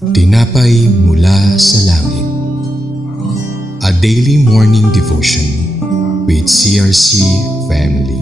Tinapay mula sa langit. A daily morning devotion with CRC family.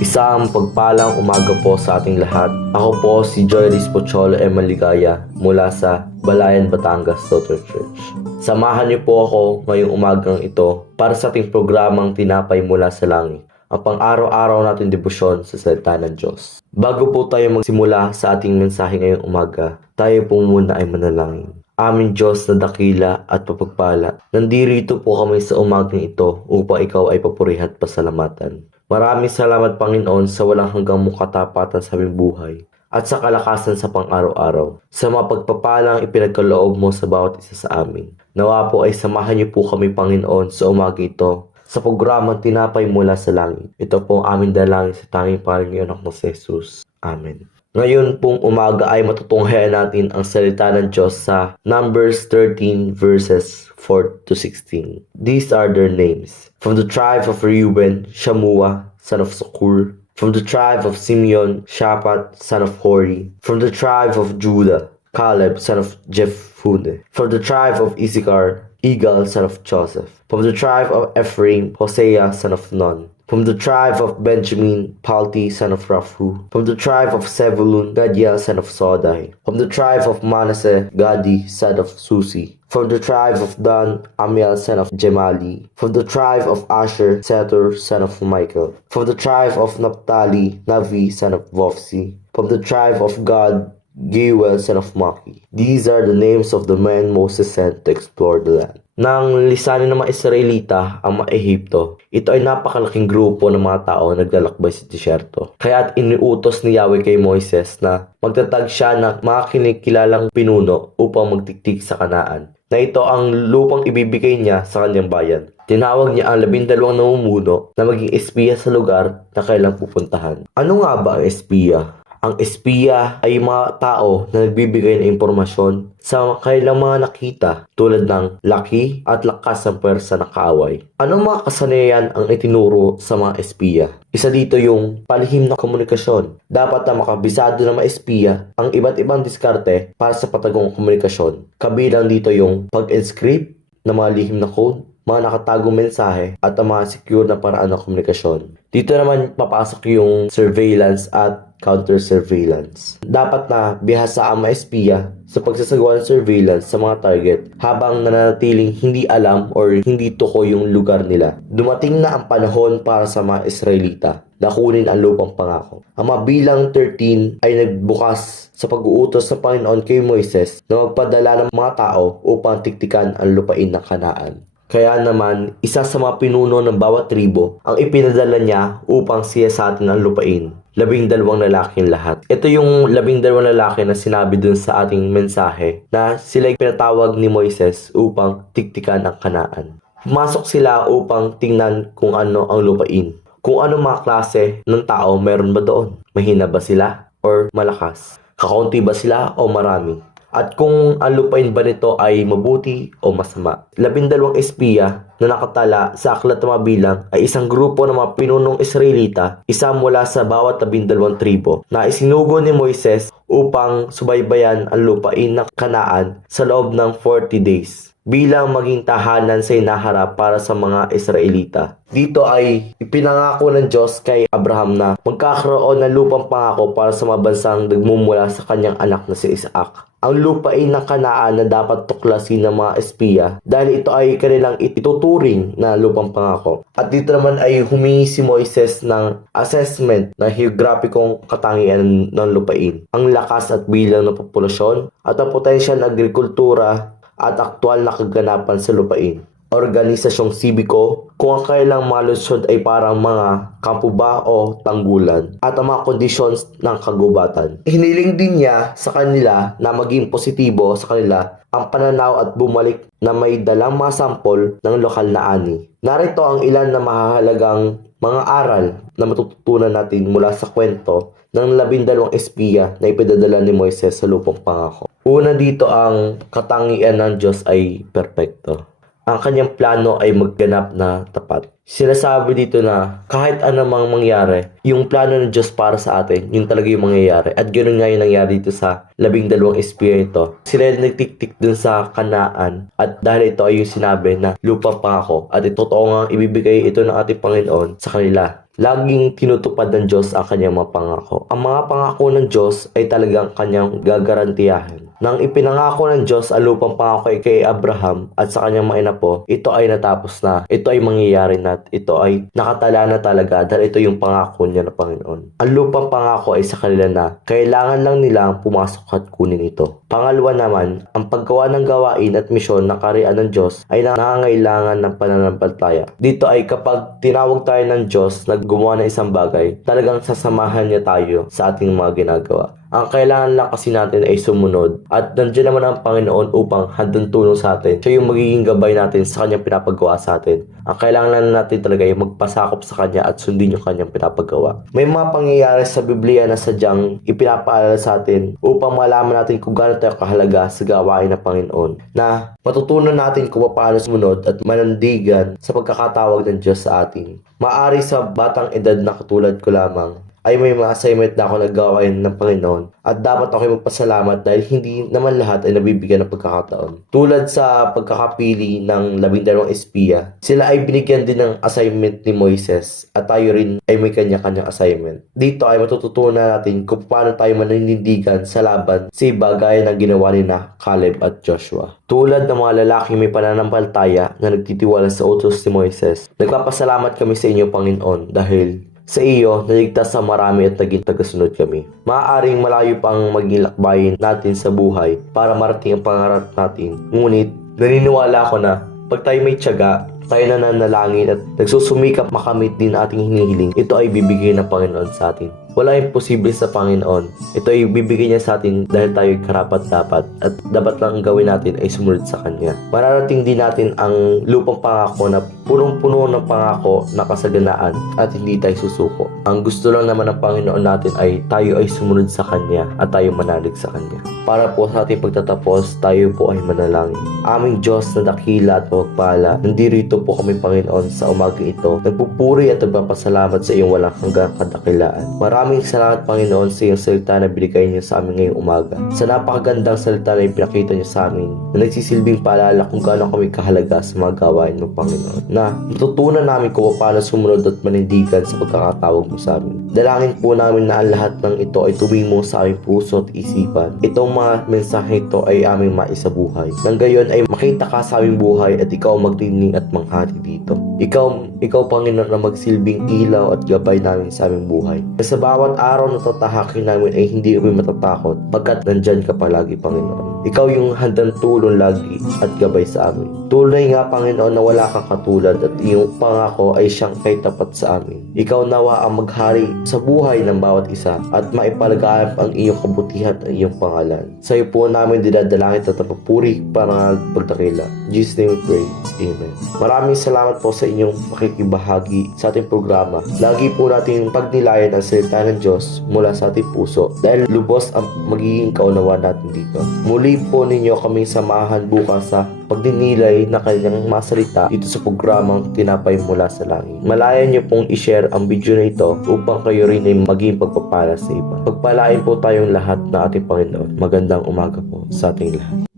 Isang pagpalang umaga po sa ating lahat. Ako po si Joyris Pocholo M. Maligaya mula sa Balayan, Batangas Lutheran Church. Samahan niyo po ako ngayong umagang ito para sa ating programang Tinapay mula sa langit, ang pang-araw-araw natin debosyon sa salita ng Diyos. Bago po tayo magsimula sa ating mensahe ngayong umaga, tayo po muna ay manalangin. Aming Diyos na dakila at mapagpala, nandirito po kami sa umagang ito upang ikaw ay papurihan at pasalamatan. Maraming salamat Panginoon sa walang hanggang katapatan sa aming buhay at sa kalakasan sa pang-araw-araw, sa mga pagpapalang ipinagkaloob mo sa bawat isa sa amin. Nawa po ay samahan niyo po kami Panginoon sa umaga ito sa programang Tinapay mula sa langit. Ito po ang aming dalangin sa tanging Panginoon anak mo si Jesus. Amen. Ngayon pong umaga ay matutunghayan natin ang salita ng Diyos sa Numbers 13 verses 4 to 16. These are their names. From the tribe of Reuben, Shammua, son of Sakur. From the tribe of Simeon, Shaphat, son of Hori. From the tribe of Judah, Caleb, son of Jephunneh. From the tribe of Issachar, Igal, son of Joseph. From the tribe of Ephraim, Hosea, son of Nun. From the tribe of Benjamin, Palti, son of Raphu. From the tribe of Zebulun, Gadiel, son of Sodai. From the tribe of Manasseh, Gadi, son of Susi. From the tribe of Dan, Amiel, son of Gemali. From the tribe of Asher, Setur, son of Michael. From the tribe of Naphtali, Navi, son of Vofsi. From the tribe of Gad, Geuel, son of Maki. These are the names of the men Moses sent to explore the land. Nang lisanin ng mga Israelita ang mga Ehipto, ito ay napakalaking grupo ng mga tao na naglalakbay sa disyerto. Kaya't iniutos ni Yahweh kay Moises na magtatag siya ng mga kinikilalang pinuno upang magtiktik sa Kanaan, na ito ang lupang ibibigay niya sa kanyang bayan. Tinawag niya ang 12 namumuno na maging espiya sa lugar na kailang pupuntahan. Ano nga ba ang espiya? Ang espiya ay mga tao na nagbibigay ng impormasyon sa kailang mga nakita tulad ng laki at lakas ng pwersa ng kaaway. Anong mga kasanayan ang itinuro sa mga espiya? Isa dito yung palihim na komunikasyon. Dapat na makabisado ng mga espiya ang iba't ibang diskarte para sa patagong komunikasyon. Kabilang dito yung pag-encrypt ng mga lihim na code, mga nakatagong mensahe at ang mga secure na paraan ng komunikasyon. Dito naman papasok yung surveillance at counter-surveillance. Dapat na bihasa ang mga espiya sa pagsasagawa ng surveillance sa mga target habang nananatiling hindi alam or hindi tuko yung lugar nila. Dumating na ang panahon para sa mga Israelita na kunin ang lupang pangako. Ang mga bilang 13 ay nagbukas sa pag-uutos ng Panginoon kay Moises na magpadala ng mga tao upang tiktikan ang lupain ng Kanaan. Kaya naman, isa sa mga pinuno ng bawat tribo ang ipinadala niya upang siyasatin ang lupain. 12 lalaking lahat. Ito yung 12 lalaki na sinabi dun sa ating mensahe na sila pinatawag ni Moises upang tiktikan ang Kanaan. Pumasok sila upang tingnan kung ano ang lupain. Kung ano mga klase ng tao meron ba doon. Mahina ba sila or malakas? Kakaunti ba sila o marami? At kung ang lupain ba nito ay mabuti o masama. 12 espiya na nakatala sa aklat ng mga bilang ay isang grupo ng mga pinunong Israelita, isa mula sa bawat 12 tribo, na isinugo ni Moises upang subaybayan ang lupain ng Kanaan sa loob ng 40 days. Bilang maging tahanan sa hinaharap para sa mga Israelita. Dito ay ipinangako ng Diyos kay Abraham na magkakaroon ng lupang pangako para sa mga bansang nagmumula sa kanyang anak na si Isaac. Ang lupain ng Kanaan na dapat tuklasin ng mga espiya dahil ito ay kanilang ituturing na lupang pangako. At dito naman ay humingi si Moises ng assessment ng geograpikong katangian ng lupain, ang lakas at bilang ng populasyon at ang potensyal na agrikultura at aktwal na kaganapan sa lupain. Organisasyong sibiko, kung ang kailang mga lusod ay parang mga kampo ba o tanggulan, at ang mga conditions ng kagubatan. Hiniling din niya sa kanila na maging positibo sa kanila ang pananaw at bumalik na may dalang mga sampol ng lokal na ani. Narito ang ilan na mahahalagang mga aral na matututunan natin mula sa kwento ng 12 espiya na ipinadala ni Moises sa lupang pangako. Una dito, ang katangian ng Diyos ay perpekto. ang kanyang plano ay magganap na tapat. Sinasabi dito na kahit anumang mangyari, yung plano ng Diyos para sa atin, yun talaga yung mangyayari. At ganoon nga yung nangyari dito sa 12 espiritu. Sila nagtiktik dun sa Kanaan at dahil ito ay yung sinabi na lupang pangako at ito totoo nga ibibigay ito ng ating Panginoon sa kanila. Laging tinutupad ng Diyos ang kanyang mga pangako. Ang mga pangako ng Diyos ay talagang kanyang gagarantiyahin. Nang ipinangako ng Diyos ang lupang pangako kay Abraham at sa kanyang mga inapo, ito ay natapos na. Ito ay mangyayari na. Ito ay nakatala na talaga dahil ito yung pangako niya ng Panginoon. Ang lupang pangako ay sa kanila na. Kailangan lang nilang pumasok at kunin ito. Pangalawa naman, ang paggawa ng gawain at misyon na kaharian ng Diyos ay nangangailangan ng pananampalataya. Dito ay kapag tinawag tayo ng Diyos na gumawa ng isang bagay, talagang sasamahan niya tayo sa ating mga ginagawa. Ang kailangan lang kasi natin ay sumunod at nandiyan naman ang Panginoon upang handang tulong sa atin. Siya yung magiging gabay natin sa kanyang pinapagawa sa atin. Ang kailangan lang natin talaga ay magpasakop sa kanya at sundin yung kanyang pinapagawa. May mga pangyayari sa Biblia na sadyang ipinapaalala sa atin upang malaman natin kung gaano tayo kahalaga sa gawain ng Panginoon. Na matutunan natin kung paano sumunod at manandigan sa pagkakatawag ng Diyos sa atin. Maari sa batang edad na katulad ko lamang ay may mga assignment na ako nagawain ng Panginoon at dapat ako magpasalamat dahil hindi naman lahat ay nabibigyan ng pagkakataon. Tulad sa pagkakapili ng 12 espiya, sila ay binigyan din ng assignment ni Moises at tayo rin ay may kanya-kanyang assignment. Dito ay matututunan natin kung paano tayo maninindigan sa laban sa iba gaya ng ginawa ni na Caleb at Joshua. Tulad ng mga lalaking may pananampalataya na nagtitiwala sa utos ni Moises, nagpapasalamat kami sa inyo, Panginoon, dahil sa iyo, naligtas sa marami at naging tagasunod kami. Maaaring malayo pang maging lakbayin natin sa buhay para marating ang pangarap natin. Ngunit, naniniwala ako na pag tayo may tiyaga, tayo nananalangin at nagsusumikap makamit din ating hinihiling, ito ay bibigay ng Panginoon sa atin. Wala imposible sa Panginoon. Ito ay bibigay niya sa atin dahil tayo karapat-dapat at dapat lang ang gawin natin ay sumunod sa Kanya. Mararating din natin ang lupang pangako na punong-puno ng pangako na kasaganaan at hindi tayo susuko. Ang gusto lang naman ng Panginoon natin ay tayo ay sumunod sa Kanya at tayo manalig sa Kanya. Para po sa ating pagtatapos, tayo po ay manalangin. Aming Diyos na dakila at mapagpala, nandito po kami, Panginoon, sa umaga ito. Nagpupuri at nagpapasalamat sa iyong walang hanggang kadakilaan. Maraming salamat, Panginoon, sa iyong salita na binigay niyo sa amin ngayong umaga. Sa napakagandang salita na ipinakita niyo sa amin na nagsisilbing paalala kung gaano kami kahalaga sa mga gawain ng Panginoon. Na natutunan namin kung paano sumunod at manindigan sa pagkakatawag mo sa amin. Dalangin po namin na ang lahat ng ito ay tumimo sa aming puso at isipan. Itong mga mensahe ito ay aming maisabuhay. Nang gayon ay makita ka sa aming buhay at ikaw magdinig at manghari dito. Ikaw Panginoon na magsilbing ilaw at gabay namin sa aming buhay. Sa bawat araw na tatahakin namin ay hindi kami matatakot pagkat nandyan ka palagi, Panginoon. Ikaw yung handang tulong lagi at gabay sa amin. Tunay nga, Panginoon, na wala kang katulad at iyong pangako ay siyang kay tapat sa amin. Ikaw nawa ang maghari sa buhay ng bawat isa at maipalaganap ang iyong kabutihan at iyong pangalan. Sa iyo po namin dinadalangin at napapuri para pagdakila. In Jesus' name we pray. Amen. Maraming salamat po sa inyong makikibahagi sa ating programa. Lagi po natin pagnilayan ang salita ng Diyos mula sa ating puso dahil lubos ang magiging kaunawaan natin dito. Muli po ninyo kaming samahan bukas sa pagdinilay na kanyang masalita dito sa programang Tinapay Mula sa Langit. Malaya niyo pong i-share ang video na ito upang kayo rin ay maging pagpapala sa iba. Pagpalain po tayong lahat na ating Panginoon. Magandang umaga po sa ating lahat.